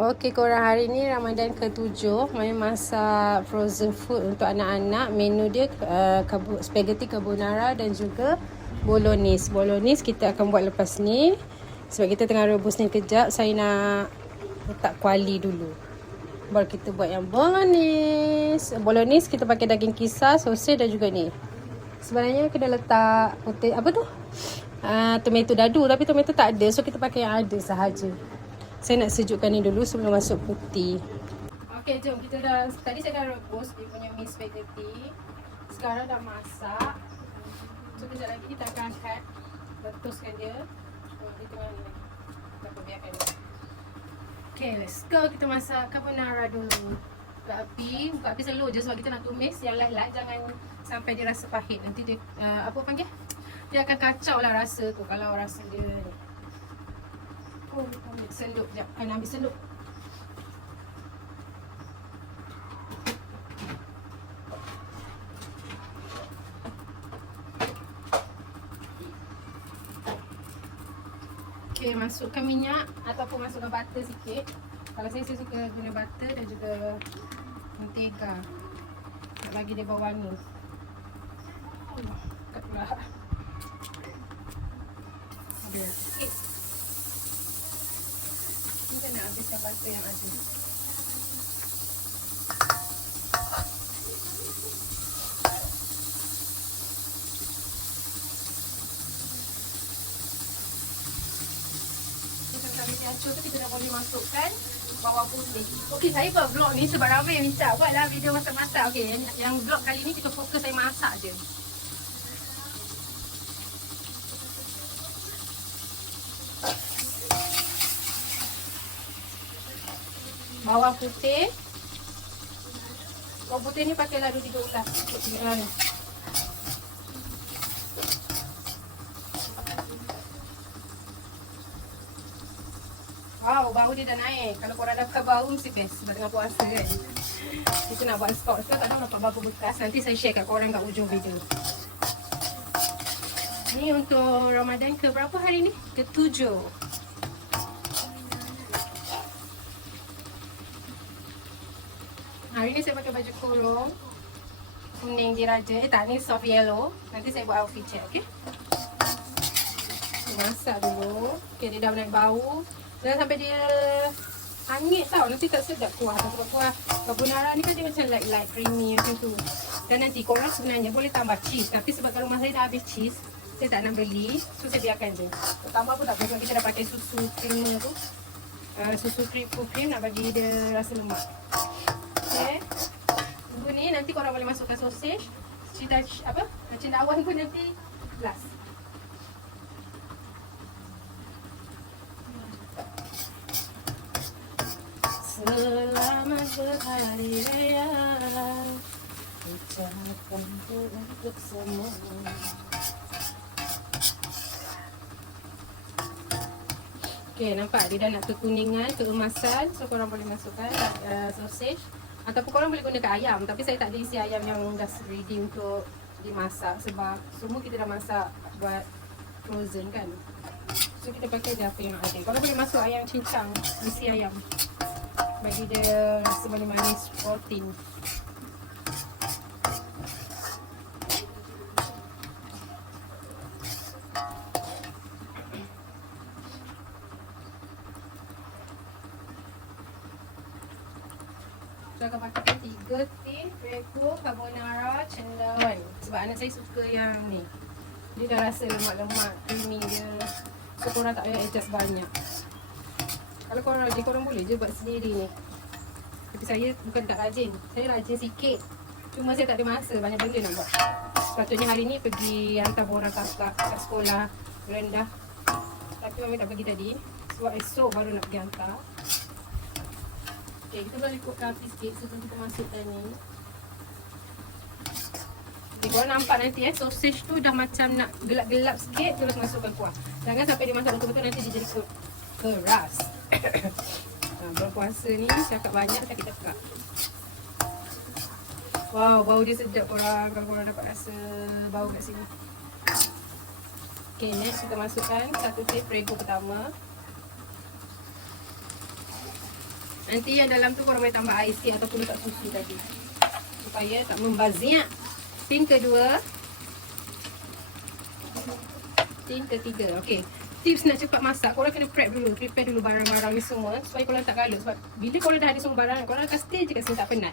Okey korang, hari ni Ramadan ke-7. Mai masak frozen food untuk anak-anak. Menu dia spaghetti carbonara dan juga bolognese. Bolognese kita akan buat lepas ni. Sebab kita tengah rebus ni kejap, saya nak letak kuali dulu. Baru kita buat yang bolognese. Bolognese kita pakai daging kisar, sosis dan juga ni. Sebenarnya kena letak tomato dadu, tapi tomato tak ada, so kita pakai yang ada sahaja. Saya nak sejukkan ni dulu sebelum masuk putih. Okey, jom kita tadi saya dah rebus dia punya mie spaghetti. Sekarang dah masak. So kejap lagi kita akan letuskan dia. Di tengah ni. Kita biarkan dia. Okey, let's go. Kita masak carbonara dulu. Buka api slow je sebab kita nak tumis yang light-light, jangan sampai dia rasa pahit. Nanti dia dia akan kacau lah rasa tu kalau rasa dia ni. Ambil senduk sekejap. Kena ambil senduk. Okay, masukkan minyak ataupun masukkan butter sikit. Kalau saya suka guna butter dan juga mentega. Nak bagi dia berwarna. Dekat pula. Ada sikit. Kita nak habiskan butter yang ada. Sampai dia hancur tu kita dah boleh masukkan bawang putih. Okey, saya buat vlog ni sebab ramai yang minta buatlah video masak-masak. Okey, yang vlog kali ni kita fokus saya masak je. Bawang putih. Bawang putih ni pakai ladu 3 ulas. Wow, bau dia dah naik. Kalau korang dapat bau mesti best sebab tengah puasa kan. Kita nak buat stok. Sekarang tak tahu dapat berapa bekas. Nanti saya share kat korang kat ujung video. Ni untuk Ramadan ke berapa hari ni? Ke-7. Hari ni saya pakai baju kurung kuning diraja. Tak, ni soft yellow. Nanti saya buat outfit check, okey? Masak dulu. Okey, dia dah naik bau. Jangan sampai dia hangit tau. Nanti tak sedap kuah. Sebab kuah carbonara ni kan dia macam light creamy macam tu. Dan nanti korang sebenarnya boleh tambah cheese. Tapi sebab kalau rumah saya dah habis cheese, saya tak nak beli. So saya biarkan je. Tambah pun tak apa. Sebab kita dah pakai susu creamer tu. Susu full cream nak bagi dia rasa lemak. Okay. Tunggu ni, nanti korang boleh masukkan sosis. Cendawan pun nanti last. Selamat berhari raya, ucapkan untuk semua. Okay, nampak dia dah nak kekuningan, keemasan. So korang boleh masukkan sosis. Ataupun korang boleh gunakan ayam. Tapi saya tak ada isi ayam yang dah ready untuk dimasak. Sebab semua kita dah masak buat frozen kan. So kita pakai je apa yang ada. Korang boleh masuk ayam cincang, isi ayam. Bagi dia rasa manis-manis protein. So akan pakai 3 tin Prego carbonara cendawan. Sebab anak saya suka yang ni. Dia dah rasa lemak-lemak, creamy dia. So korang tak payah adjust banyak. Kalau korang rajin, korang boleh je buat sendiri ni. Tapi saya bukan tak rajin. Saya rajin sikit. Cuma saya tak ada masa, banyak benda nak buat. Sepatutnya hari ni pergi hantar borang kakak kat sekolah rendah. Tapi mami tak pergi tadi. Sebab esok baru nak pergi hantar. Okay, kita boleh ikutkan api sikit sebelum kita masukkan ni. Okay, korang nampak nanti sausage tu dah macam nak gelap-gelap sikit, terus masukkan kuah. Jangan sampai dia masak betul-betul, nanti dia jadi keras. Berpuasa ni cakap banyak, sakit cakap. Wow, bau dia sedap korang. Kalau korang dapat rasa bau kat sini. Okay, next kita masukkan 1 teh Prego pertama. Nanti yang dalam tu korang boleh tambah air sikit ataupun letak susu tadi. Supaya tak membazir. Tin kedua. Tin ketiga. Okey. Tips nak cepat masak, korang kena prep dulu. Prepare dulu barang-barang ni semua supaya korang tak kalut. Sebab bila korang dah ada semua barang, korang akan stay je kat sini tak penat.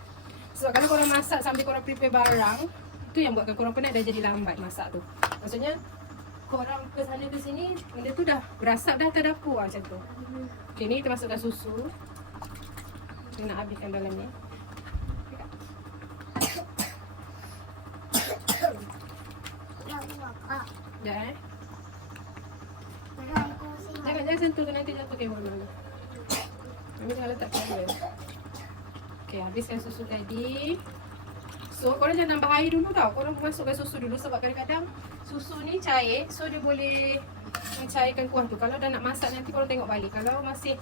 Sebab kalau korang masak sambil korang prepare barang, tu yang buatkan korang penat dan jadi lambat masak tu. Maksudnya korang ke sana ke sini, benda tu dah berasap dah atas dapur macam tu. Okay, ni kita masukkan susu. Kita nak habiskan dalam ni. Dah Jangan sentuh tu, nanti jatuh ke mana. Kami jangan letak kamera. Okay, habiskan susu tadi. So, korang jangan tambah air dulu tau. Korang masukkan susu dulu sebab kadang-kadang susu ni cair. So, dia boleh mencairkan kuah tu. Kalau dah nak masak nanti korang tengok balik. Kalau masih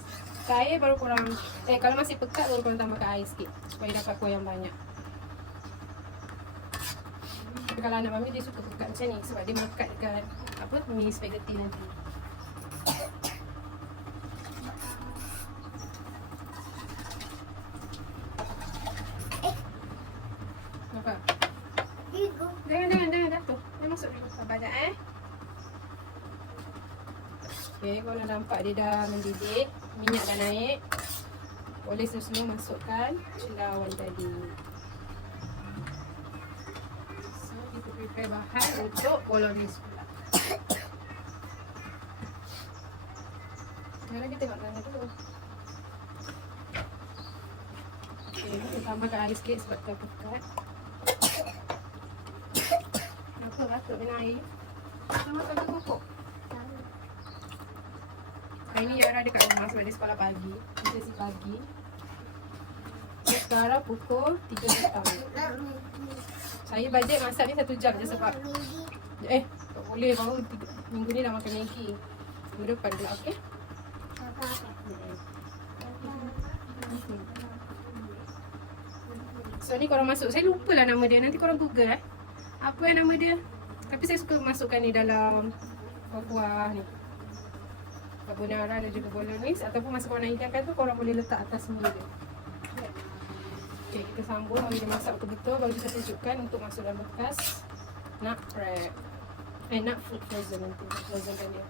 cair baru korang, kalau masih pekat baru korang tambahkan air sikit. Supaya dapat kuah yang banyak. Kalau anak mami dia suka pekat macam ni. Sebab dia makat dekat mini spaghetti nanti. Jangan jatuh. Dia masuk dulu. Sabar dah Okay, korang nampak dia dah mendidih. Minyak dah naik. Boleh slow-slow masukkan cendawan tadi. So, kita prepare bahan untuk bolognese pula. Sekarang kita tengok tangan dulu. Okay, kita tambahkan air sikit sebab kita pekat. Batuk dengan air. Sama satu pokok. Hari ni Yara dekat rumah sebab dia sekolah pagi. Sesi pagi. So, sekarang pukul 3 petang. Saya bajet masak ni 1 jam je sebab tak boleh baru minggu ni dah makan Maggi. Minggu depan pula, okey? So ni korang masuk. Saya lupa lah nama dia. Nanti korang google apa yang nama dia. Tapi saya suka masukkan ni dalam kuah ni. Carbonara dan juga bolognese. Ataupun masa korang nak hidangkan tu, korang boleh letak atas ni dia. Okay, kita sambung. Bagi dia masak betul-betul. Baru kita sejukkan untuk masuk dalam bekas. Nak prep. Nak food frozen nanti. Frozenkan dia.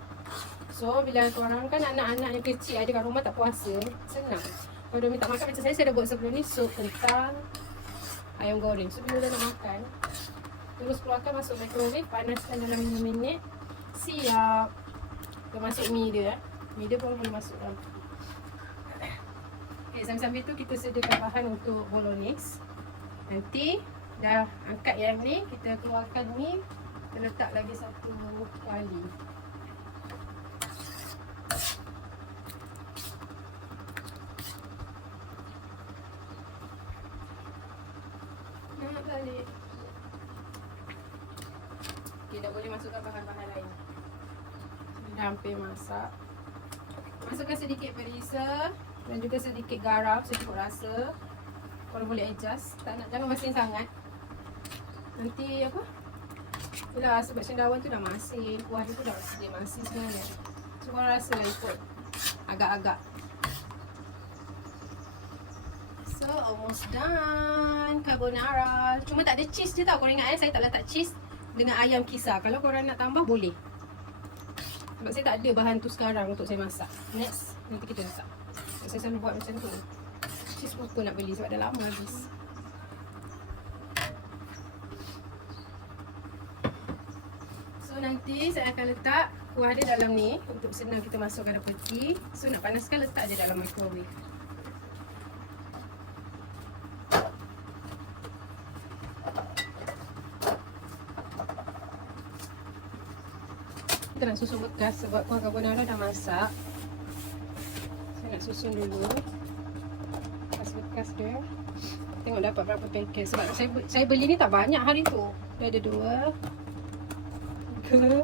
So, bila korang kan anak-anak yang kecil ada kat rumah tak puasa, senang. Kalau dia minta makan macam saya dah buat sebelum ni. Sup kentang, ayam goreng. So, bila dah nak makan, terus keluarkan, masuk microwave, panaskan dalam 5 minit. Siap. Kita masuk mi dia. Mi dia pun boleh masuk dalam. Okay, sambil-sambil tu kita sediakan bahan untuk bolognese. Nanti dah angkat yang ni, kita keluarkan mi. Kita letak lagi satu kuali. Nak balik. Dah boleh masukkan bahan-bahan lain. Dah hampir masak. Masukkan sedikit perisa dan juga sedikit garam secukupnya rasa. Korang boleh adjust. Jangan masin sangat. Nanti Yelah, sebab cendawan tu dah masin. Kuah dia tu dah dia masin sebenarnya. So korang rasa lah ikut. Agak-agak. So almost done. Carbonara. Cuma tak ada cheese je tau. Korang ingat saya tak letak cheese dengan ayam kisar. Kalau korang nak tambah boleh. Sebab saya tak ada bahan tu sekarang untuk saya masak. Next, nanti kita letak. Saya selalu buat macam tu. Cheese lupa nak beli sebab dah lama habis. So nanti saya akan letak kuah dia dalam ni. Untuk senang kita masukkan dalam peti. So nak panaskan, letak je dalam microwave. Kita nak susun bekas sebab kuah carbonara dah masak. Saya nak susun dulu bekas dia. Tengok dapat berapa paket. Sebab saya beli ni tak banyak hari tu. Dah ada 2 3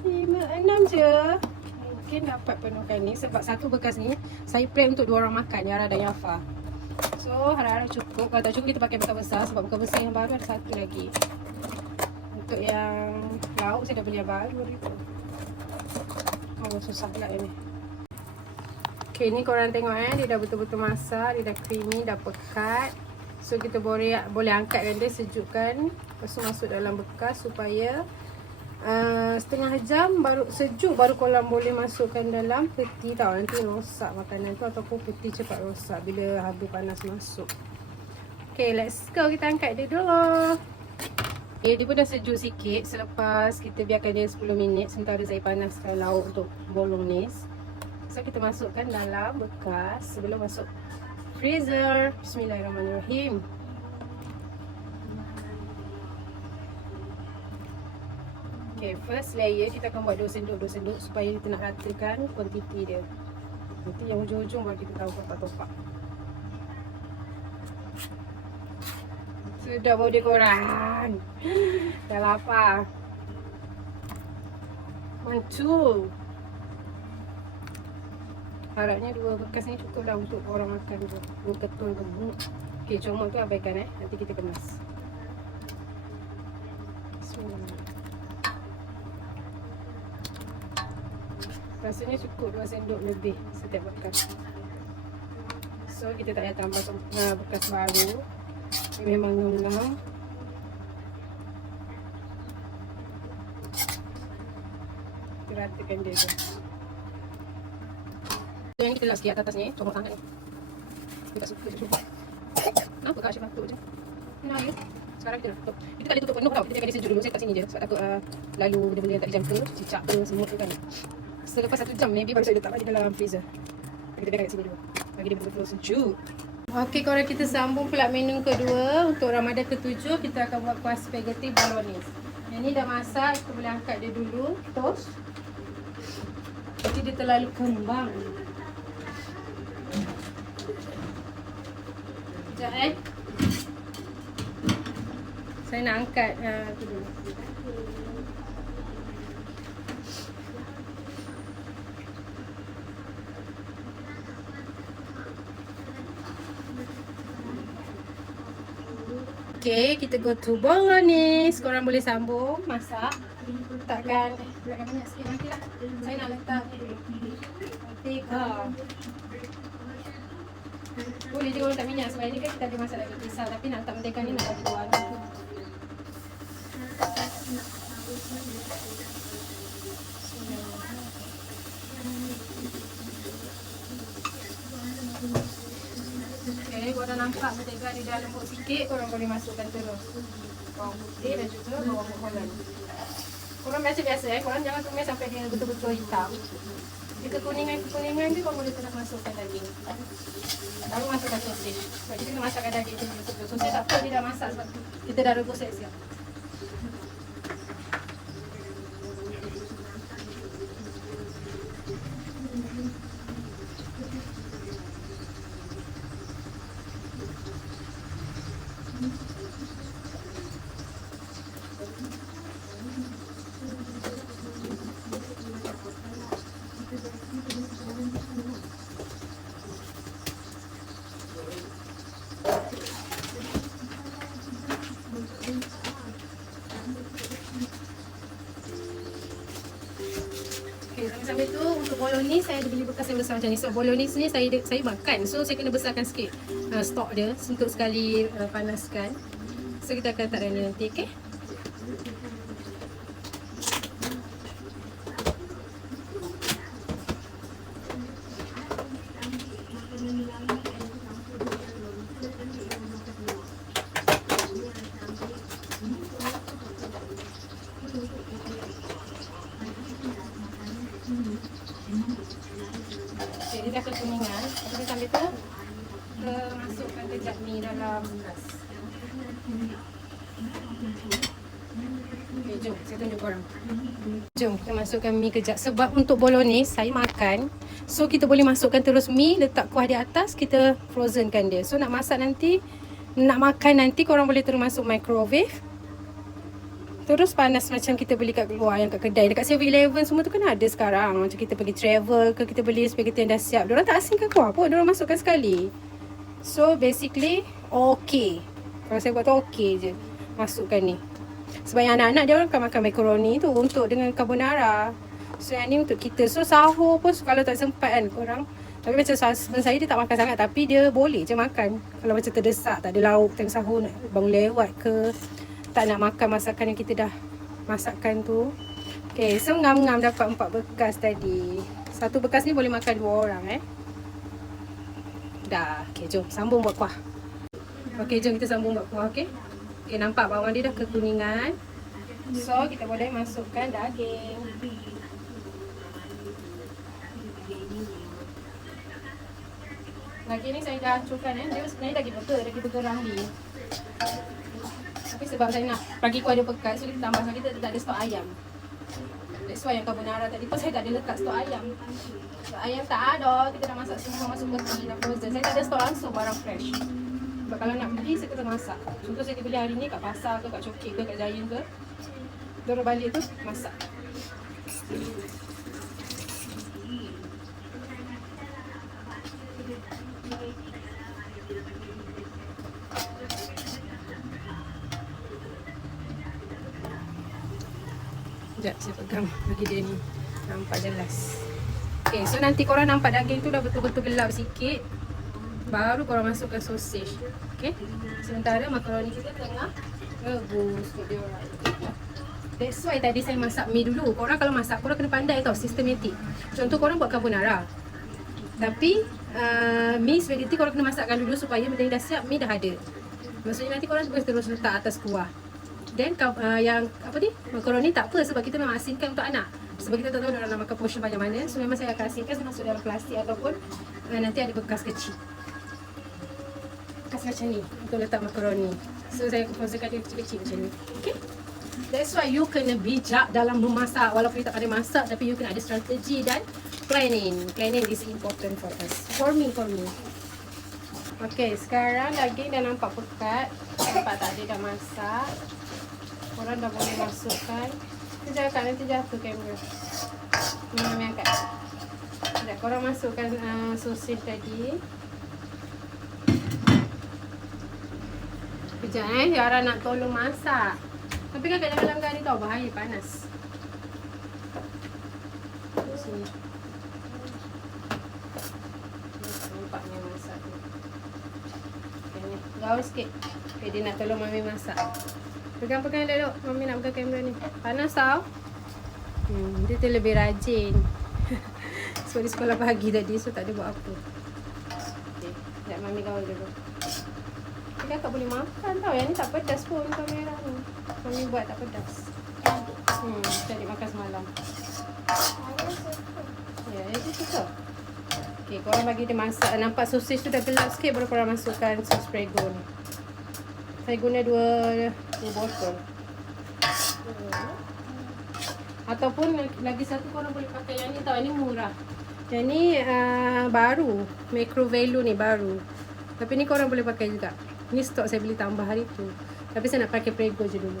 5 6 je. Mungkin dapat penuhkan ni. Sebab satu bekas ni saya prep untuk 2 orang makan, Yara dan Yafa. So harap-harap cukup. Kalau tak cukup kita pakai bekas besar. Sebab bekas besar yang baru ada satu lagi. Untuk yang lauk saya dah beli yang baru tu. Oh susah pula ni. Okay, ni korang tengok dia dah betul-betul masak, dia dah creamy, dah pekat. So kita boleh angkatkan dia, sejukkan. Lepas tu masuk dalam bekas supaya setengah jam baru sejuk, baru korang boleh masukkan dalam peti tau. Nanti rosak makanan tu ataupun peti cepat rosak bila habis panas masuk. Okay, let's go, kita angkat dia dulu. Okay, dia pun dah sejuk sikit. Selepas kita biarkan dia 10 minit, sementara saya panaskan lauk untuk bolognese. So kita masukkan dalam bekas sebelum masuk freezer. Bismillahirrahmanirrahim. Okay, first layer kita akan buat 2 sendok supaya kita nak ratakan kuantiti dia. Nanti yang ujung-ujung baru kita tahu topak-topak. Sudah mau dia korang. Dah lapar. Mantul. Harapnya 2 bekas ni cukup dah untuk orang makan tu. Ni ketul tu. Okay, comot tu abaikan nanti kita kemas. Bismillah. Rasanya cukup 2 sendok lebih setiap bekas. So kita tak payah tambah bekas baru. Memang ngam-ngam. Kita ratakan dia tu. Yang kita letak sikit atas ni, comot sangat ni. Kita tak suka je. Kenapa Kak Asyik batuk je? Kenapa ya? Sekarang kita dah tutup. Kita tak boleh tutup penuh tau. Kita biarkan dia sejuk dulu. Saya kat sini je. Sebab takut lalu benda-benda yang tak dijangka, cicak ke, semut ke kan. Selepas 1 jam maybe baru saya letak balik dalam freezer. Kita biarkan kat sini dulu. Bagi dia betul-betul sejuk. Okey, korang, kita sambung pula menu kedua. Untuk Ramadan ke-7, kita akan buat kuah spaghetti bolognese. Yang ni dah masak, kita boleh angkat dia dulu. Toast. Jadi dia terlalu kembang. Sekejap saya nak angkat tu dulu. Okay, kita go to bolognese. Korang boleh sambung masak. Letakkan minyak sikit nanti lah. Saya nak letak mentega. Boleh je orang letak minyak sebab ni kan kita ada masak lagi pisau. Tapi nak letak mentega ni nak bagi warna tu. Okay, korang nampak mentega dia dah lembut sikit, korang boleh masukkan terus bawang putih dan juga bawang bohongan. Korang biasa-biasa korang jangan tumis sampai dia betul-betul hitam. Dia kekuningan dia korang boleh terus masukkan daging. Baru masukkan sosis. Sebab kita kena masakkan daging tu betul-betul. Sosis tak apa, dia dah masak sebab kita dah rebus siap-siap. Sampai tu untuk bolognese saya ada beli bekas yang besar macam ni. So bolognese ni saya makan. So saya kena besarkan sikit stok dia untuk sekali panaskan. So kita akan letak dalam nanti, okey? Jadi dah kekuningan. Jadi sambil tu masukkan kejap ni dalam bekas. Okay, jom saya tunjuk korang. Jom kita masukkan mi kejap. Sebab untuk bolognese saya makan, so kita boleh masukkan terus mi, letak kuah di atas, kita frozenkan dia. So nak masak nanti, nak makan nanti korang boleh terus masuk microwave. Terus panas macam kita beli kat luar, yang kat kedai. Dekat 7-Eleven semua tu kan ada sekarang. Macam kita pergi travel ke, kita beli spaghetti yang dah siap. Diorang tak asingkan kuah pun, diorang masukkan sekali. So basically okay. Kalau saya buat tu okay je masukkan ni. Sebab yang anak-anak dia orang akan makan macaroni tu untuk dengan carbonara. So yang ni untuk kita. So sahur pun kalau tak sempat kan korang, Tapi macam husband saya dia tak makan sangat, tapi dia boleh je makan. Kalau macam terdesak, tak ada lauk, tengah sahur nak bangun lewat ke, tak nak makan masakan yang kita dah masakkan tu. Okay, so ngam-ngam dapat 4 bekas tadi. Satu bekas ni boleh makan 2 orang Dah. Okay, jom sambung buat kuah. Okay, jom kita sambung buat kuah. Okay, nampak bawang dia dah kekuningan. So, kita boleh masukkan daging. Daging ni saya dah hancurkan Dia sebenarnya daging burger Ramly. Tapi sebab saya nak bagi kuah dia pekat, so kita tambah. Sebab kita tak ada stok ayam. That's why yang carbonara tadi pun saya tak ada letak stok ayam. Stok ayam tak ada, kita dah masak semua, masuk peti, dah frozen. Saya tak ada stok langsung barang fresh. Sebab kalau nak beli, saya kena masak. Contoh saya beli hari ni kat pasar ke, kat Chokit ke, kat Giant ke, dorang balik tu, masak. Sekejap saya pegang bagi dia ni nampak jelas. Okay, so nanti korang nampak daging tu dah betul-betul gelap sikit, baru korang masukkan sausage. Okay, sementara makaroni kita tengah rebus. That's why tadi saya masak mie dulu. Korang kalau masak, korang kena pandai tau, sistematik. Contoh korang buat carbonara, tapi mie spaghetti korang kena masakkan dulu supaya benda dah siap, mie dah ada. Maksudnya nanti korang terus letak atas kuah. Then yang apa ni, makaroni tak apa sebab kita memang asinkan untuk anak. Sebab kita tak tahu dia nak makan portion banyak mana. So memang saya akan asinkan, saya masuk dalam plastik ataupun nanti ada bekas kecil. Bekas macam ni untuk letak makaroni. So saya frozenkan dia kecil-kecil macam ni. Okay. That's why you kena bijak dalam memasak. Walaupun you tak pandai masak, tapi you kena ada strategi dan planning. Planning is important for us. For me. Okay, sekarang daging dah nampak pekat. Nampak tak dia dah masak. Korang dah boleh masukkan. Sekejap Kak, nanti jatuh kamera. Mami angkat. Sekejap, korang masukkan sosis tadi. Sekejap Yara nak tolong masak. Tapi Kakak jangan langgar ni tau, bahaya, panas. Sini. Nampaknya masak tu. Okay, ni. Gaul sikit. Okay, dia nak tolong Mami masak. Pegang-pegang dulu. Mami nak pegang kamera ni. Panas tau. Dia tu lebih rajin. Sebab dia sekolah pagi tadi, so tak ada buat apa. Okay, sekejap Mami gaul dulu. Dia tak boleh makan tau. Yang ni tak pedas pun kamera ni. Mami buat tak pedas. Cari makan semalam. Ya, dia suka. Okay, korang bagi dia masak. Nampak sosis tu dah gelap sikit, baru korang masukkan sos prego ni. Saya guna dua botol. Ataupun lagi satu korang boleh pakai yang ni tau. Yang ni murah. Yang ni baru. Macro Value ni baru. Tapi ni korang boleh pakai juga. Ni stok saya beli tambah hari tu. Tapi saya nak pakai prego je dulu.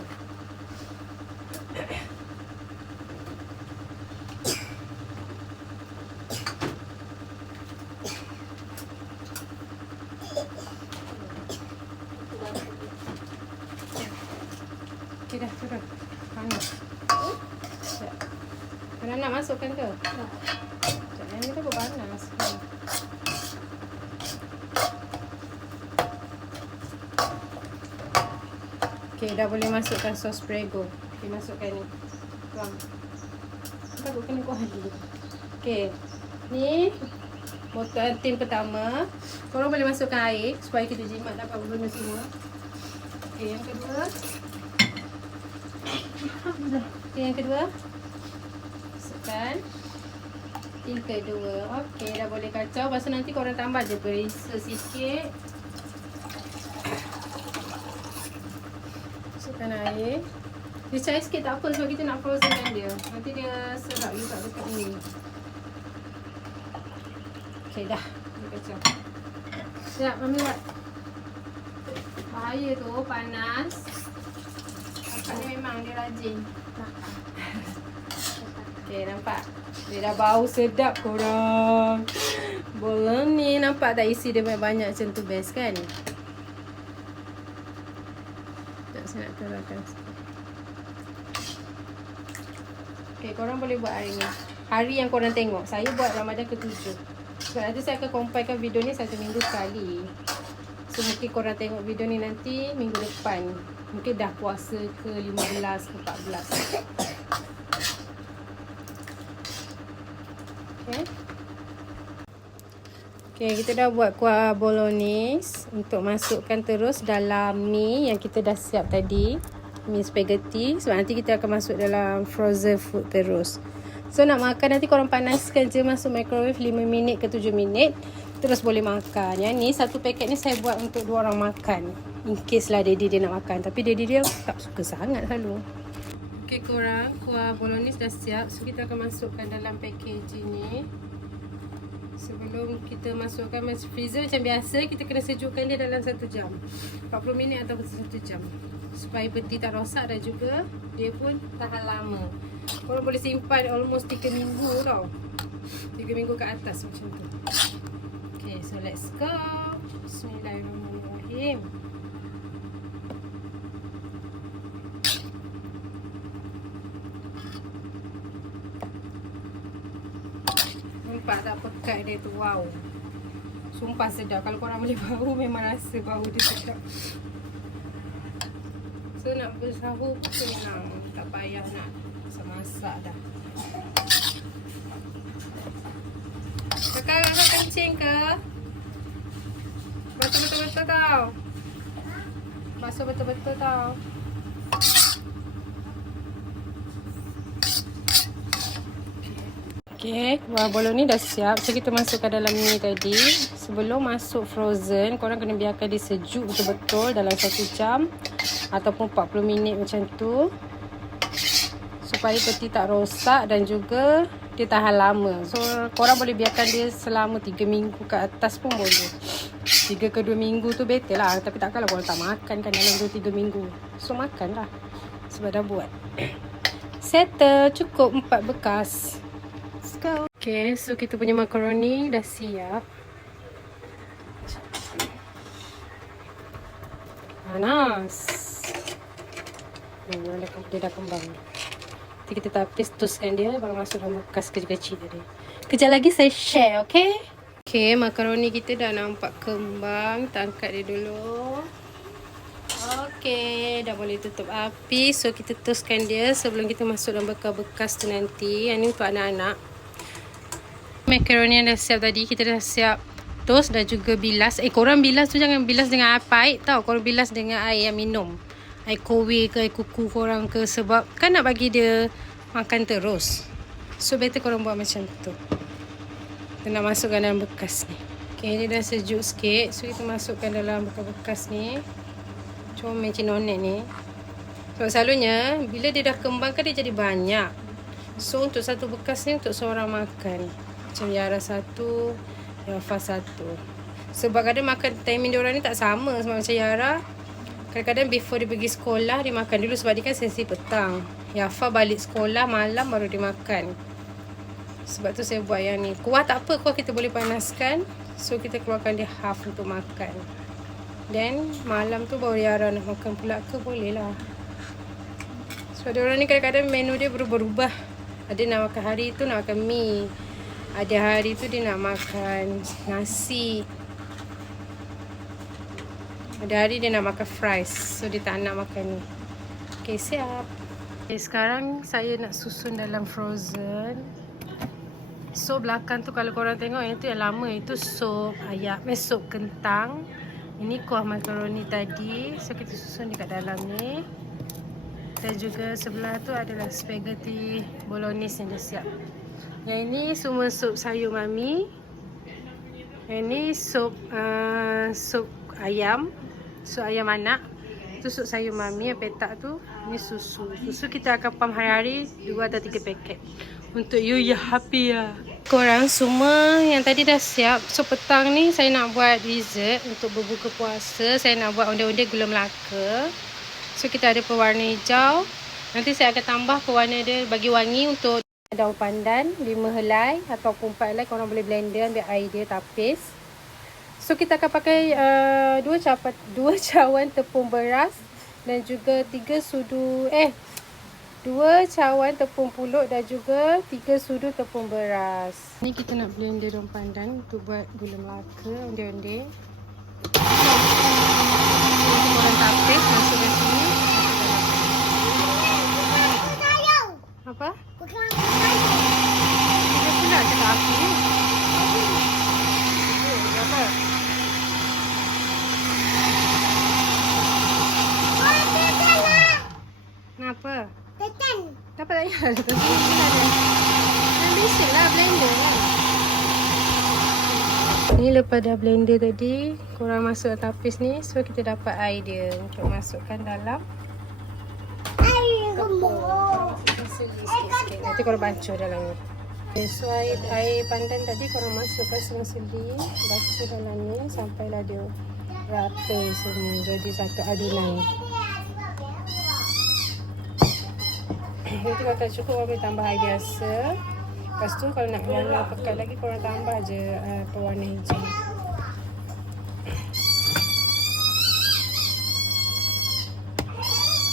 Okay dah, turun. Panas. Korang nak masukkan ke? Tak. Yang ni takut panas. Okay, dah boleh masukkan sos prego. Okay, masukkan ni. Tuang. Takut kena kuah dulu. Okay. Ni botol tin pertama. Korang boleh masukkan air supaya kita jimat dapat benda semua. Okay, yang kedua. Okay, yang kedua. Masukkan. Tin kedua. Okay, dah boleh kacau. Lepas tu nanti korang tambah je perisa sikit. Masukkan air. Dia cair sikit tak apa sebab kita nak frozenkan dia. Nanti dia sedap juga dekat ni. Okay, dah. Dia kacau. Sekejap, Mami buat. Bahaya tu, panas. Kakak ni memang dia rajin. Okay, nampak? Dia dah bau sedap korang. Bola ni nampak tak isi dia banyak macam tu, best kan? Tak, saya nak terangkan sikit. Okay, korang boleh buat hari ni. Hari yang korang tengok. Saya buat Ramadan ke-7. Sebab nanti saya akan combine video ni 1 minggu sekali. So mungkin korang tengok video ni nanti minggu depan. Mungkin dah puasa ke 15 ke 14. Okay, kita dah buat kuah bolognese untuk masukkan terus dalam mie yang kita dah siap tadi. Mie spaghetti. Sebab nanti kita akan masuk dalam frozen food terus. So nak makan nanti korang panaskan je, masuk microwave 5 minit ke 7 minit. Terus boleh makan. Yang ni satu paket ni saya buat untuk 2 orang makan. In case lah daddy dia nak makan. Tapi daddy dia tak suka sangat selalu. Okay korang, kuah bolognese dah siap. So kita akan masukkan dalam packaging ni. Sebelum kita masukkan masuk freezer macam biasa, kita kena sejukkan dia dalam 1 jam. 40 minit atau 1 jam. Supaya peti tak rosak dan juga dia pun tahan lama. Korang boleh simpan almost 3 minggu tau. 3 minggu ke atas macam tu. Okay, so let's go. Bismillahirrahmanirrahim. Nampak tak pekat dia tu, wow. Sumpah sedap. Kalau korang boleh bau, memang rasa bau dia sedap. So nak bersahur senang. Tak payah nak masak dah. Kakak kencing ke? Basuh betul-betul tau. Basuh betul-betul tau. Okay, kuah bolognese ni dah siap. So kita masukkan dalam mie tadi. Sebelum masuk frozen, korang kena biarkan dia sejuk betul-betul dalam 1 jam ataupun 40 minit macam tu, supaya peti tak rosak dan juga dia tahan lama. So korang boleh biarkan dia selama 3 minggu ke atas pun boleh. 3 ke 2 minggu tu better lah. Tapi takkanlah korang tak makan kan dalam 2-3 minggu. So makan lah. Sebab dah buat. Settle. Cukup 4 bekas. Let's go. Okay, so kita punya makaroni dah siap. Panas. Dia dah kembang. Nanti kita tapis, toskan dia baru masuk dalam bekas kecil-kecil tadi. Kejap lagi saya share, okay? Okay, makaroni kita dah nampak kembang. Kita angkat dia dulu. Okay, dah boleh tutup api. So kita toskan dia sebelum kita masuk dalam bekas-bekas tu nanti. Yang ni untuk anak-anak. Makaroni yang dah siap tadi, kita dah siap toast dan juga bilas. Korang bilas tu jangan bilas dengan air pahit tau. Korang bilas dengan air yang minum. Air kowe ke air kuku korang ke. Sebab kan nak bagi dia makan terus. So better korang buat macam tu. Kita nak masukkan dalam bekas ni. Okay, dia dah sejuk sikit. So kita masukkan dalam bekas-bekas ni. Comel cinonet ni. So selalunya bila dia dah kembang kan dia jadi banyak. So untuk satu bekas ni untuk seorang makan. Macam Yara 1, Yafa 1. Sebab kadang makan timing diorang ni tak sama. Sebab macam Yara, kadang-kadang before dia pergi sekolah, dia makan dulu sebab dia kan sesi petang. Yafa balik sekolah malam baru dia makan. Sebab tu saya buat yang ni. Kuah tak apa, kuah kita boleh panaskan. So kita keluarkan dia half untuk makan. Then malam tu baru Yara nak makan pula ke, boleh lah. Sebab diorang ni kadang-kadang menu dia berubah-ubah. Ada nak makan hari tu nak makan mie. Ada hari tu dia nak makan nasi. Ada hari dia nak makan fries. So dia tak nak makan ni. Okay, siap. Okay, sekarang saya nak susun dalam frozen. So belakang tu kalau korang tengok yang tu yang lama itu sup ayam, sup kentang. Ini kuah makaroni tadi. So kita susun dekat dalam ni. Dan juga sebelah tu adalah spaghetti bolognese yang dah siap. Yang ini semua sup sayur mami. Yang ni sup ayam. Sup ayam anak. Tu sup sayur mami yang petak tu. Ni susu. Susu kita akan pump hari-hari 2 atau 3 paket. Untuk you ya happy ya. Korang semua yang tadi dah siap. So petang ni saya nak buat dessert untuk berbuka puasa. Saya nak buat onde-onde gula Melaka. So kita ada pewarna hijau. Nanti saya akan tambah pewarna dia bagi wangi untuk daun pandan 5 helai ataupun 4 helai. Korang boleh blender, ambil air dia tapis. So kita akan pakai 2 cawan tepung beras dan juga 3 sudu 2 cawan tepung pulut dan juga 3 sudu tepung beras. Ni kita nak blender daun pandan untuk buat gula melaka, onde-onde. Korang tapis masuk ke sini. Apa? Dia pula cakap api ni. Apa? Kenapa? Kenapa tak payah? Biasa lah blender kan. Ni lepas dah blender tadi, korang masuk tapis ni. So kita dapat air dia untuk masukkan dalam tepung. Sikit-sikit. Nanti korang bacur dalam ni. Okay, so air pandan tadi korang masukkan selang-seling. Bacur dalam ni sampailah dia rata semua. Jadi satu adunan. Nanti kalau cukup korang boleh tambah air biasa. Lepas tu kalau nak warna pekat lagi korang tambah je pewarna hijau.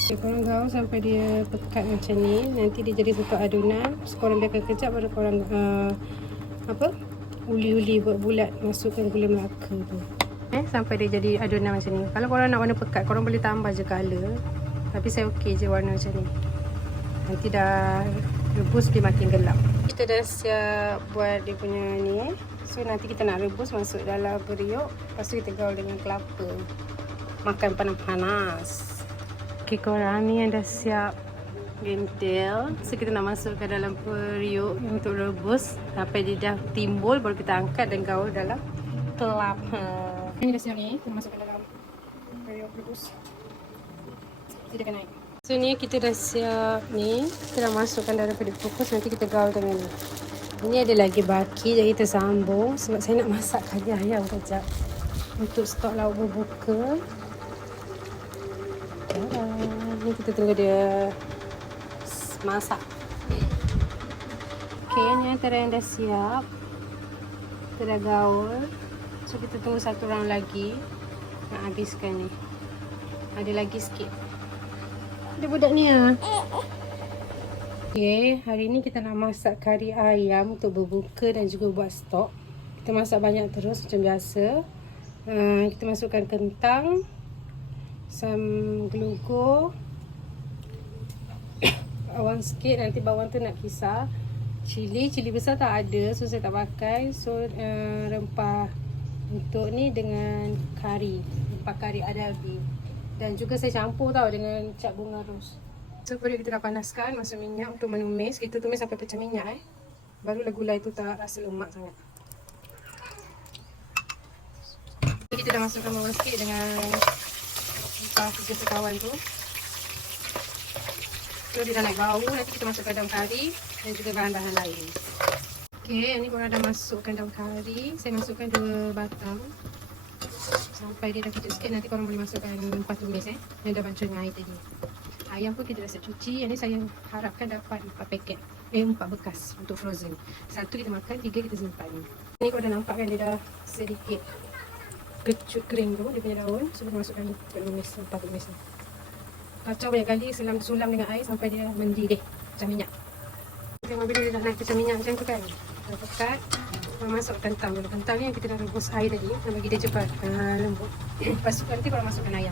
Okay, korang gaul sampai dia pekat macam ni. Nanti dia jadi satu adunan. So, korang biarkan kejap baru korang uli-uli buat-bulat masukkan gula melaka tu. Sampai dia jadi adunan macam ni. Kalau korang nak warna pekat korang boleh tambah je colour. Tapi saya okey je warna macam ni. Nanti dah rebus dia makin gelap. Kita dah siap buat dia punya ni. So nanti kita nak rebus masuk dalam periuk. Lepas tu kita gaul dengan kelapa. Makan panas-panas. Okay korang, ni yang dah siap gentil. So kita nak masukkan dalam periuk untuk rebus. Sampai dia dah timbul baru kita angkat dan gaul dalam kelapa. Ini dah siap ni. Kita masukkan dalam periuk rebus. Kita akan naik. So ni kita dah siap ni. Kita dah masukkan dalam periuk kukus. Nanti kita gaul dengan ni. Ini ada lagi baki. Jadi kita sambung. Sebab saya nak masak kari ayam kejap. Untuk stok lauk berbuka. Ni kita tunggu dia masak. Okay, ni antara yang dah siap. Kita dah gaul. So kita tunggu satu round lagi. Nak habiskan ni. Ada lagi sikit. Ada budak ni lah. Okay, hari ni kita nak masak kari ayam untuk berbuka dan juga buat stok. Kita masak banyak terus macam biasa. Kita masukkan kentang, gelugur, bawang sikit, nanti bawang tu nak kisar. Cili besar tak ada, so saya tak pakai. So rempah untuk ni dengan kari, rempah kari adabi. Dan juga saya campur tau dengan cap bunga ros. So periuk kita dah panaskan, masuk minyak untuk menumis. Kita tumis sampai pecah minyak barulah gulai tu tak rasa lemak sangat. Kita dah masukkan bawang sikit dengan rempah 3 sekawan tu. So dia dah nak bau, nanti kita masukkan daun kari dan juga bahan-bahan lain. Okay, ni korang dah masukkan daun kari. Saya masukkan 2 batang. Sampai dia dah kecil sikit, nanti korang boleh masukkan rempah tumis yang dah bacur dengan air tadi. Ayam pun kita dah siap cuci. Yang ni saya harapkan dapat 4 paket. 4 bekas untuk frozen. 1 kita makan, 3 kita simpan. Ni korang dah nampak kan dia dah sedikit kecut kering tu, dia punya daun. So kita masukkan tumis, rempah tumis ni. Kacau banyak kali, sulam dengan air sampai dia mendidih macam minyak. Tengok bila dia dah naik macam minyak macam tu kan. Dah pekat. Masuk kentang dulu. Kentang ni yang kita dah rebus air tadi. Dan bagi dia cepat lembut. Lepas tu nanti kalau masukkan ayam.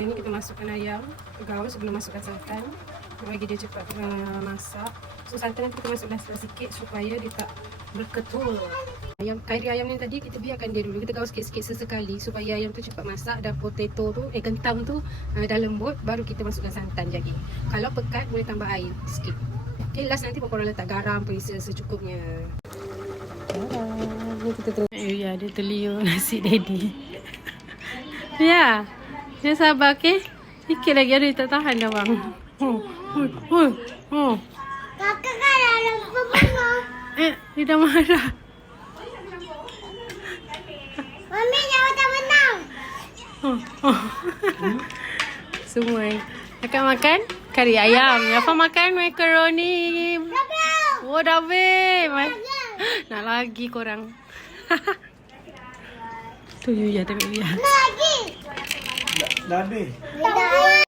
Ini kita masukkan ayam ke gaul sebelum masukkan santan. Bagi dia cepat masak. So santan nanti kita masukkan sikit supaya dia tak berketul. Kari ayam ni tadi kita biarkan dia dulu. Kita gaul sikit-sikit sesekali supaya ayam tu cepat masak. Dan potato tu, kentang tu dah lembut. Baru kita masukkan santan jadi. Kalau pekat boleh tambah air sikit. Okay, last nanti korang letak garam perisa secukupnya. Ni kita tengok. Ya, dia terliur nasi daddy. Ya. Dia sabar, okey? Sikit lagi ada tak tahan dah bang. Kakak kan ada pembunuh. Dia dah marah. Mami jangan tak menang. Semua Kakak makan kari ayam. Yafa makan makaroni. Oh, dah habis. Nak lagi korang. Tu Yuya tengok Yuya. Lagi. Dah habis. Dah.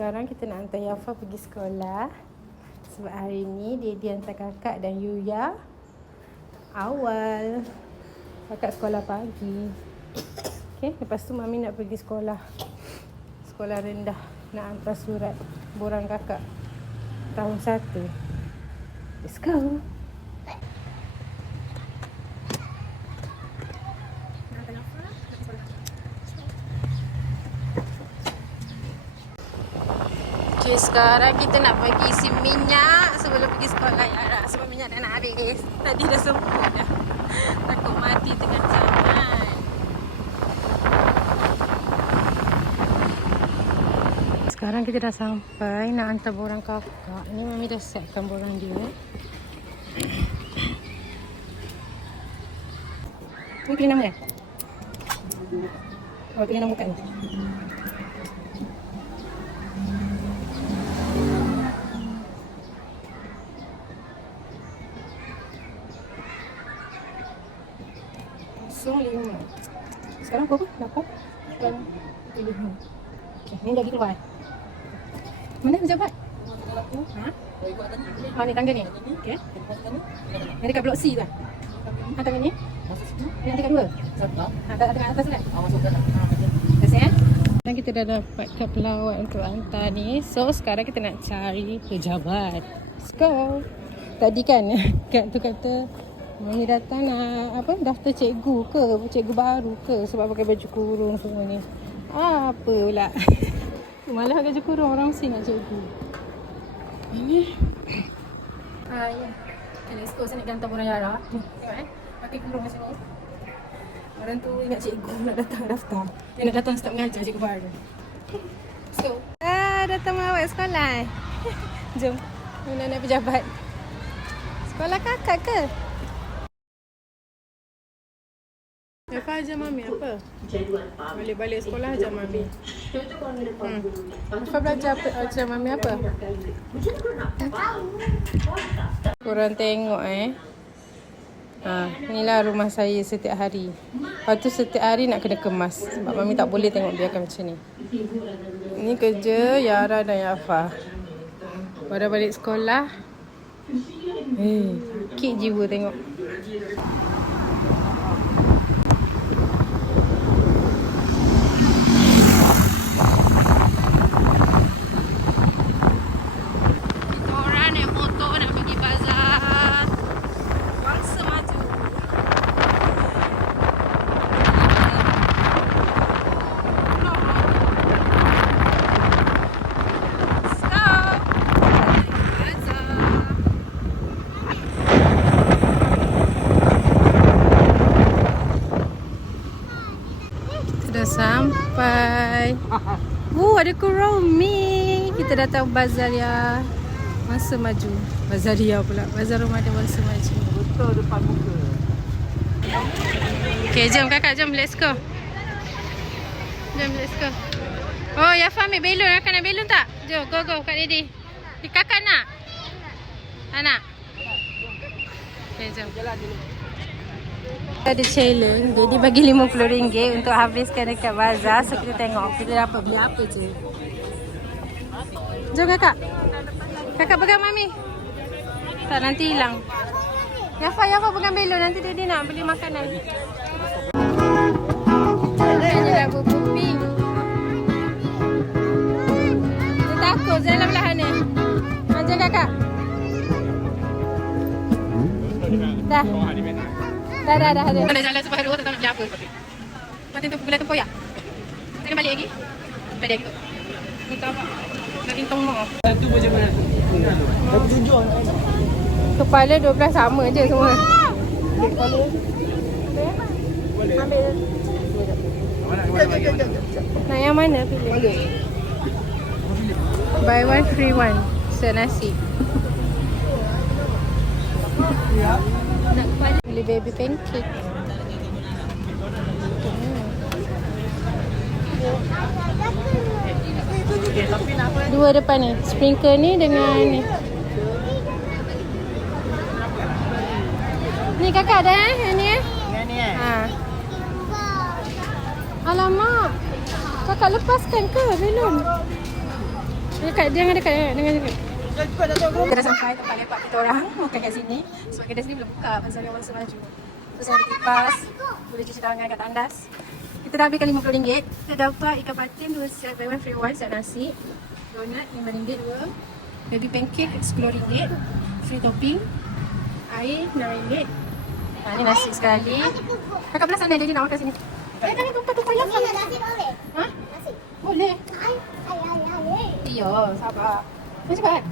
Sekarang kita nak hantar Yafa pergi sekolah. Sebab hari ni dia hantar kakak dan Yuya awal. Kakak sekolah pagi. Okay, lepas tu Mami nak pergi sekolah. Sekolah rendah. Nak hantar surat borang kakak tahun 1. Let's go. Okay, sekarang kita nak pergi isi minyak sebelum pergi sekolah Yara. Sebab minyak dah nak habis. Tadi dah sempur dah. Takut mati tengah jalan. Sekarang kita dah sampai nak hantar borang kakak. Ni Mami dah siapkan borang dia. Ni pilih nama kan? Oh, pilih nama bukan. So, 5. Sekarang berapa? 8? Sekarang 5. Okay, ni lagi keluar. Mana pejabat? Ha? Oh, ni tangga ni. Okey. Yang dekat blok C tu. Ha, tangga ni. Yang dekat 2. Ha, dekat atas kan? Masukkan. Dah siap? Dan kita dah dapat kad pelawat untuk hantar ni. So, sekarang kita nak cari pejabat. Let's go. Tadi kan, kad tu kata Mami datang nak daftar cikgu ke? Cikgu baru ke? Sebab pakai baju kurung semua ni. Apa pula? Malah baju kurung orang mesti nak cikgu. Ini. Ya. Okay, let's go. Saya nak hantar borang Yara. Tengok pakai kurung macam ni. Orang tu ingat cikgu nak datang daftar. Dia nak datang start mengajar cikgu baru. Let's go. Datang melawat sekolah. Jom. Mana nak pejabat. Sekolah kakak ke? Yafa ajar Mami apa? Balik-balik sekolah ajar Mami. Yafa belajar ajar Mami apa? Korang tengok inilah rumah saya setiap hari. Lepas tu setiap hari nak kena kemas. Sebab Mami tak boleh tengok biarkan macam ni. Ini kerja Yara dan Yafa. Pada balik sekolah. Sakit jiwa tengok. Dah sampai. Ada Kuromi. Kita datang Bazaria Masa Maju. Bazaria pula. Bazar Ramadan Masa Maju. Betul depan muka. Okay, jom kakak. Jom, let's go. Jom, let's go. Oh, Yafa ambil belon. Kakak nak belon tak? Jom, go. Kak Didi. Kakak nak? Tak nak? Okay, jom. Jalan dulu. Ada challenge, jadi bagi RM50 untuk habiskan dekat bazar. So kita tengok kita dapat beli apa je. Jom kakak. Kakak pegang Mami. Tak, nanti hilang. Yafa pegang belon. Nanti dia nak beli makanan. Dia dah berpupi. Dia takut jalan belahan ni. Macam kakak. Dah. Dah. Dah jalan separuh tak nak beli apa. Lepas tu gula tempoyak. Jangan balik lagi. Balik lagi tu. Minta apa? Nak intong mak. Tu macam mana tu? Tapi jujur. Kepala 12 sama je semua. Kepala. Ambil. Nak yang mana pilih? Buy one free one. Set nasi. Nak kepala. Beli baby pancake. Dua depan ni. Sprinkle ni dengan ni. Ni kakak ada yang ni Yang ni Ha. Alamak. Kakak lepaskan ke belum? Dekat, jangan dekat. Jangan dekat. Dah cepat dah tahu. Kita dah sampai tempat lepak kita orang makan kat sini. Sebab kedai sini belum buka pasal yang masa laju. Terus ada kipas, boleh cuci tangan kat tandas. Kita dah habiskan RM50. Kita dapat ikan patin 2 set buy 1 free 1 set nasi. Donat RM5 2. Baby pancake RM10. Free topping. Air RM6. Ni nasi sekali. Kakak belah sana jadi nak makan sini. Kami tumpah-tumpah yang Mami nak nasi boleh? Ha? Nasi. Boleh. Ay. Ya, sabar. Macam cepat.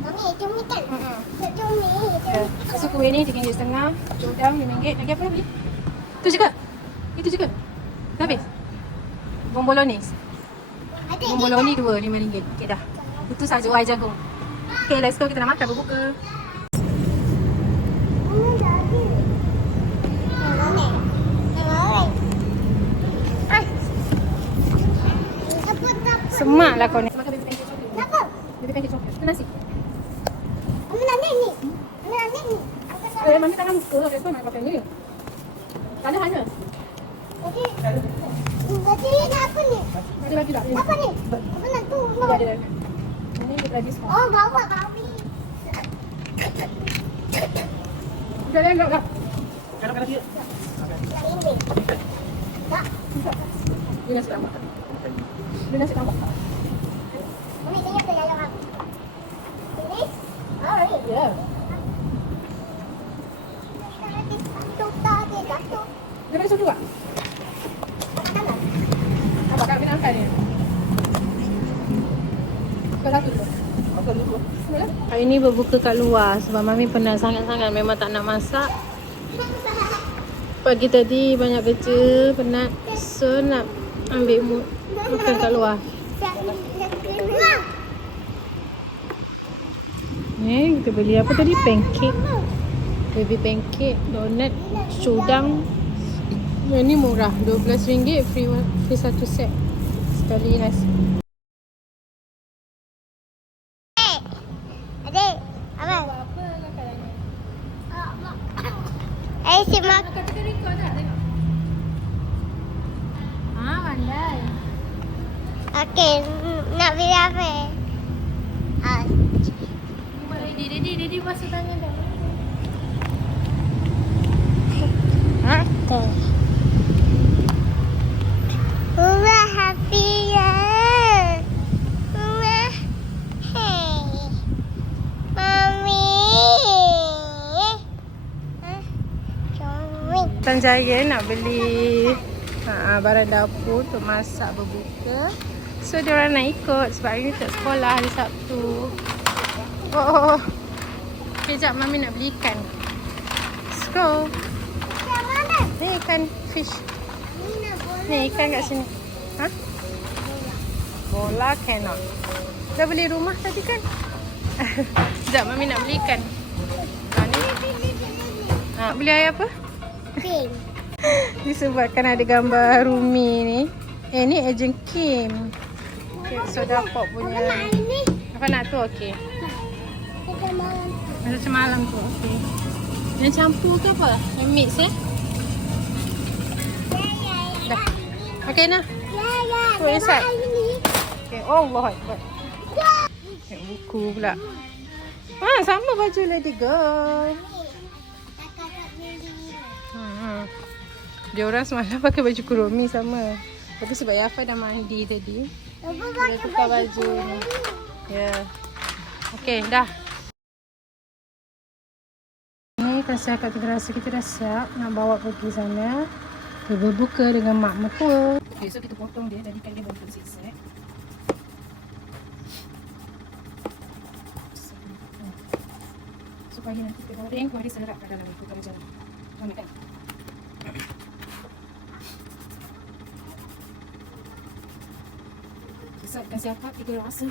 Mami, cumi kan? Hmm. Cumi. Susu kuih ni RM3.5. Cudang RM5. Lagi apa lagi? Itu juga. Itu juga. Dah habis? Bombolonis. Adik, Bomboloni 2 RM5. Okey dah. Itu saja wai jagung. Okey, let's go, kita nak makan berbuka. Semak lah kau ni. Makan baby pancake coklat. Kenapa? Baby pancake coklat. Itu nasi. Mami nak ni. Mami nak ni. Mami tangan muka. Kenapa nak pakai ni? Tak ada hanya. Jadi nak apa ni? Ada lagi tak? Apa ni? Apa nak tu? Ada. Ini kita lagi semua. Oh, bawa kami. Dah dah dah. Kalau kena dia. Yang ini. Tak. Ini nasi tambah. Ini nasi tambah. Mami tengok tu yang aku. Ini? Oh, ini. Ya. Dia ada susu juga? Apa kami nak angkat ni? Kau satu dulu. Makan dulu. Hari ni berbuka kat luar sebab Mami penat sangat-sangat. Memang tak nak masak. Pagi tadi banyak kerja, penat. So nak ambil mood makan kat luar. Ni kita beli apa tadi? Pancake. Baby pancake, donat, cudang. Yang ni murah, RM12 free satu set. Sekali nasi. Adik, apa? Si Mak. Pandai. Okey, nak beli apa? Ready basuh tangan dah. Okey. Mama happy ya. Mama, hey. Mami. Cumi. Tanjaya nak beli barang dapur untuk masak berbuka. So diorang nak ikut sebab hari ni tak sekolah, hari Sabtu. Oh. Kejap Mami nak beli ikan. Let's go. Yang mana? Ni ikan fish. Ni nak bola. Ni ikan kat sini. Ha? Bola cannot. Dah beli rumah tadi kan? Sekejap Mami nak beli ikan. Ni. Beli air apa? Pink. Disebabkan ada gambar Rumi ni. Ni Agent Kim. Okay, soda pop punya. Apa nak ini? Apa nak tu? Okey. Kita malam. Macam malam tu. Okey. Yang campur ke apa? Yang mix Dah. Okey nah. Ya. Tu inside. Ini. Okey. Oh, Allah Akbar. Tengok buku pula. Sama baju Lady Girl. Dia orang semalam pakai baju Kuromi sama. Tapi sebab Yafa dah mandi tadi, dia tukar baju ni. Ya. Okey, dah. Ni kasi akak terasa kita dah siap nak bawa pergi sana. Berbuka dengan mak mertua. Okey, so kita potong dia, jadikan dia bentuk zigzag. Supaya nanti kita goreng, kuali serap kat dalam itu kalau jalan. Faham kan? Kasih akak 3 rasa.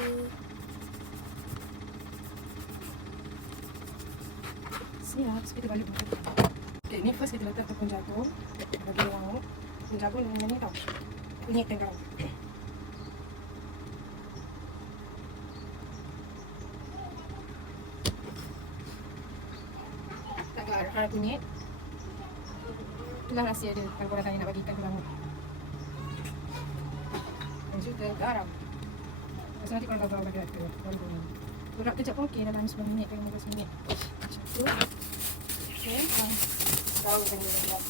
Siap, so kita balik dulu. Okay, ni first kita letak tepung jagung. Bagi dia lauk. Tepung jagung dengan ni tau. Kunyit dan garam. Tak garam kunyit. Itulah rahsia dia kalau korang tanya nak bagi ikan ke bangun. Dan juga garam. Pasal nanti kalau bawa badan tu, berat kejap pun okey, dalam 10 minit ke 15 minit. Macam tu. Okey. Tahu kan dia buat.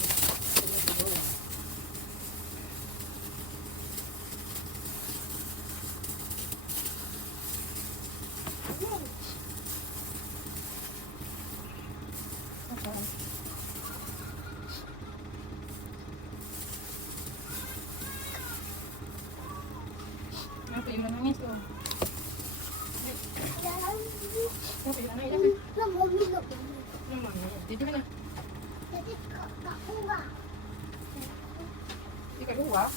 Kenapa you dah nangis tu? Kenapa you dah nangis? Memang jadi mana? Dia kat luar.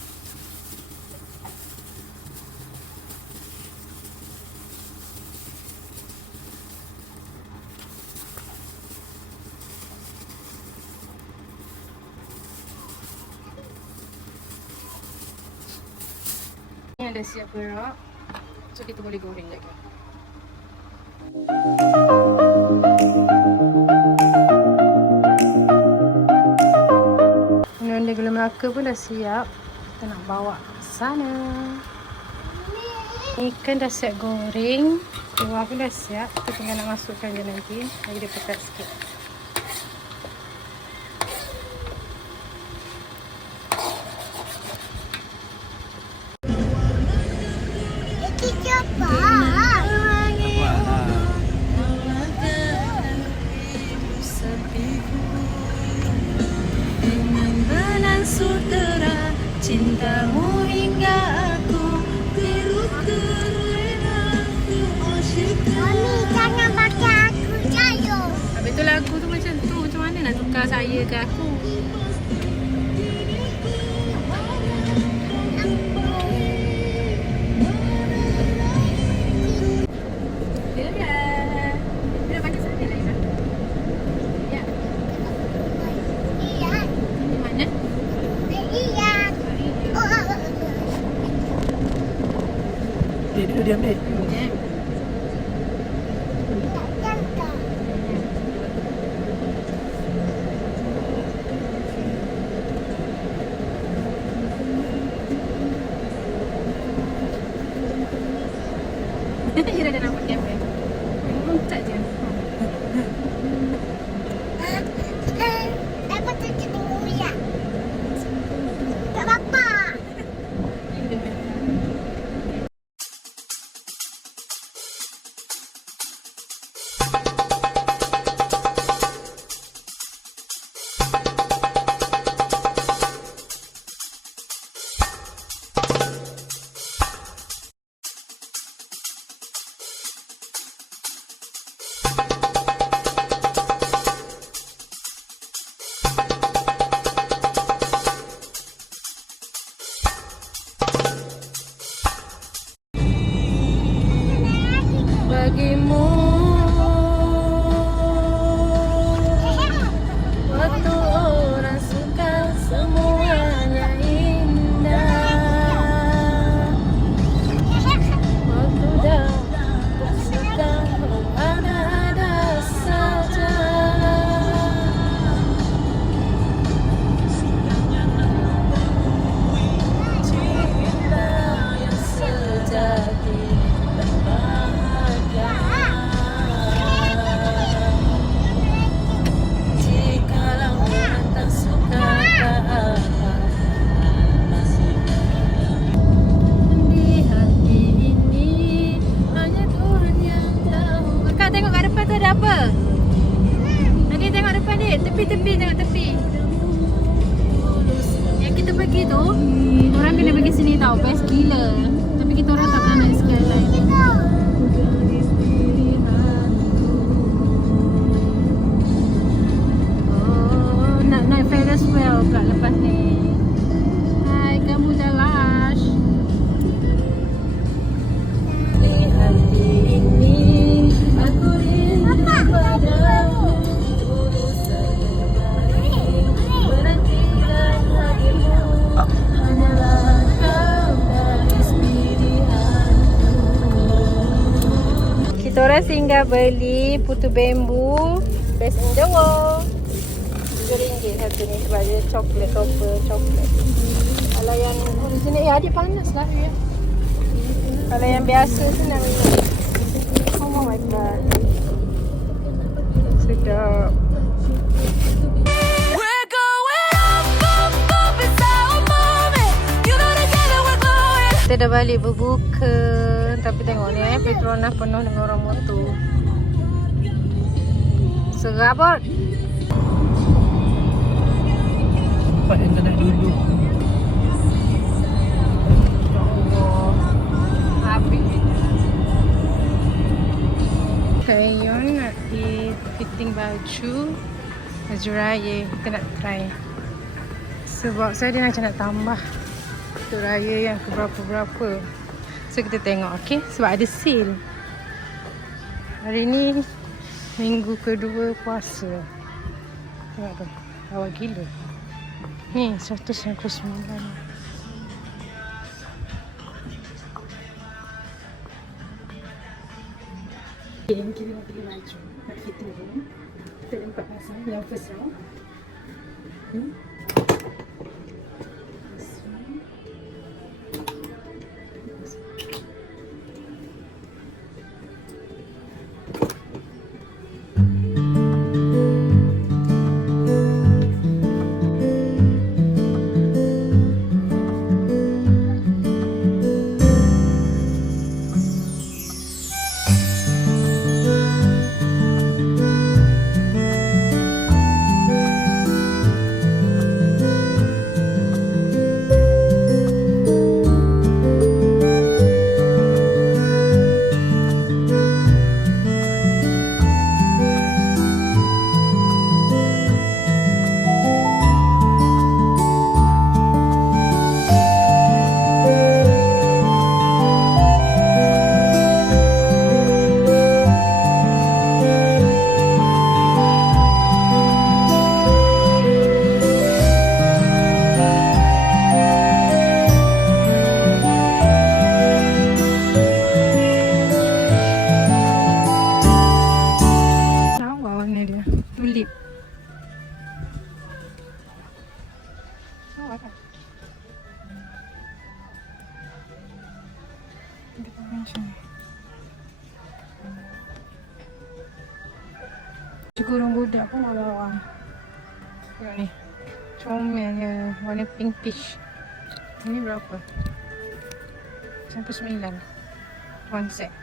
Ni ada siap berak. So kita boleh goreng lagi. Benda gula Melaka pun dah siap. Kita nak bawa ke sana. Ikan dah siap goreng. Kuah pun dah siap. Kita tinggal nak masukkan je nanti. Lagi dia pekat sikit. Cintamu hingga aku terlena. Mami, jangan pakai aku saya. Habis tu lagu tu macam tu. Macam mana nak tukar saya ke aku? Dia dah pakai sana lagi kan? Ya. Iya. Di mana? Iya. Dia ambil. Ya. Ira dah nampak kamera. Tak je. Dapat cuci dulu ya. Tak apa. Bagimu waktu orang suka semuanya indah. Waktu dah suka ada-ada saja. Cinta yang sejati dan bahagia. Jikalau orang tak suka di hati ini, hanya Tuhan yang tahu. Kakak tengok kat depan tu ada apa? Adik tengok depan ni, tepi-tepi, tengok tepi. Yang kita pergi tu, orang kena pergi sini tau, best gila. Tapi kita orang tak pernah naik skyline. Oh, nak naik Ferris wheel pula lepas ni. Hai, kamu dah lush. Di hati ini, aku rindu padamu. Tulus sekali, berhentikan hatimu. Hanyalah kau garis pilihanku. Kita orang singgah beli putu bambu best in the world. RM7 satu ni sebab dia coklat, copper coklat. Kalau yang original, adik panas lah ya. Kalau yang biasa tu nak minum. Oh my god. Sedap. We're going up, up, it's our moment. You know together we're glowing. Kita dah balik berbuka. Tapi tengok ni Petronas penuh dengan orang motor. Serabut. Tempat yang kena duduk. Habis. Kayon nak di fitting baju raya. Kita nak try. Sebab saya dia macam nak tambah untuk raya yang keberapa-berapa. So kita tengok, okay? Sebab ada sale. Hari ni minggu kedua puasa. Tengok tu. Awal gila. Ni 199. Okay, kita nak pilih baju. Nak fitting dulu. Kita ada 4 pasang. Yang first round. Tulip. Oh, kan? Juga orang budak pun nak bawa. Tengok ni. Comel dia. Warna pinkish. Ini berapa? 109. One set.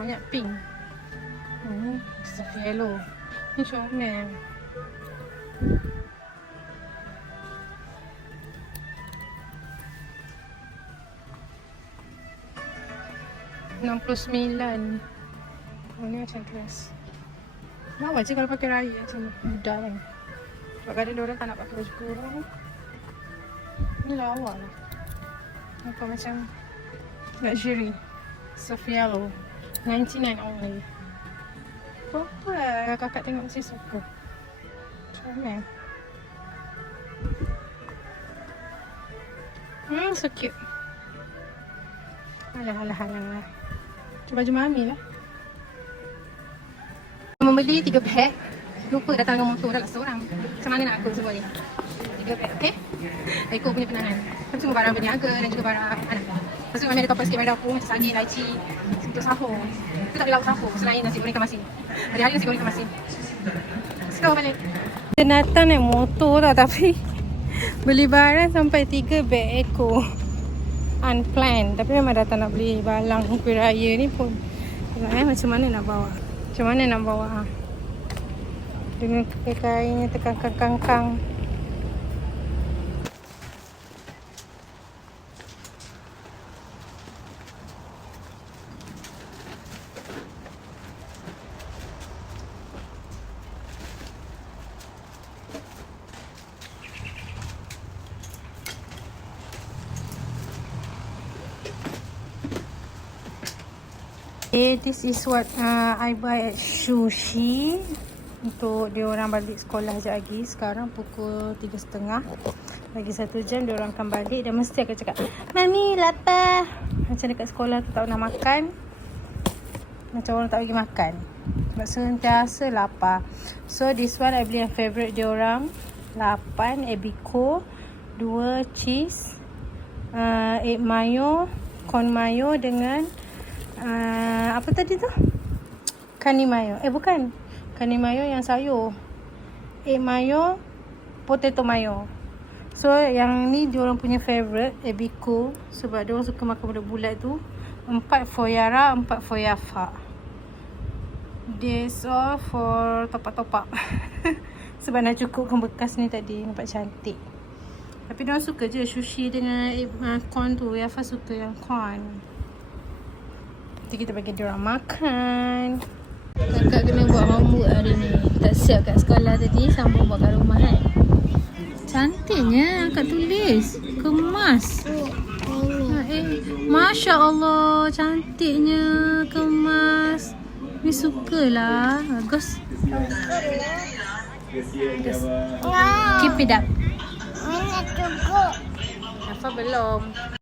Banyak pink. Ini stuff yellow. Ini comel. $69. Oh, ni macam dress. Lawa je kalau pakai raya macam mudah kan. Sebab kadang orang tak nak pakai baju kurung. Ni lawa lah. Nampak macam luxury. Soft yellow. 99 only. Apa lah kakak tengok mesti suka. Comel. So cute. Alah. Cuba baju mami lah. Membeli 3 beg. Lupa datang dengan motor dah lah seorang. Macam mana nak aku semua ni? 3 beg, okay? Ikut punya penangan. Tapi semua barang berniaga dan juga barang anak. Lepas tu mami ada topper sikit main dapur macam saging, laici untuk sahur. Kita tak boleh lauk sahur selain nasi goreng ikan masin. Hari-hari nasi goreng ikan masin. Sekarang balik. Kita datang naik motor tau tapi beli barang sampai 3 beg ekor. Unplanned. Tapi memang datang nak beli balang kuih raya ni pun. Tengok macam mana nak bawa. Macam mana nak bawa dengan kainnya terkangkang-kangkang. Okay, this is what I buy at Sushi untuk dia orang balik sekolah sekejap lagi. Sekarang pukul 3.30. Lagi 1 jam dia orang akan balik dan mesti akan cakap, "Mami, lapar." Macam dekat sekolah tu tak nak makan. Macam orang tak bagi makan. Sebab sentiasa lapar. So this one I beli yang favourite dia orang. 8 Ebiko, 2 cheese, egg mayo, corn mayo dengan apa tadi tu? Kani mayo. Bukan. Kani mayo yang sayur. Egg mayo, potato mayo. So yang ni diorang punya favourite, Ebiko, sebab diorang suka makan bulat-bulat tu. 4 for Yara, 4 for Yafa. This all for top-up. Sebab nak cukupkan bekas ni tadi. Nampak cantik. Tapi diorang suka je sushi dengan corn tu. Yafa suka yang corn. Nanti kita bagi diorang makan. Kakak kena buat homework hari ni. Tak siap kat sekolah tadi, sambung buat kat rumah kan. Cantiknya Kak tulis. Kemas. Masya Allah, cantiknya kemas. Ni sukalah. Bagus. Keep it up. Mana cukup? Yafa belum.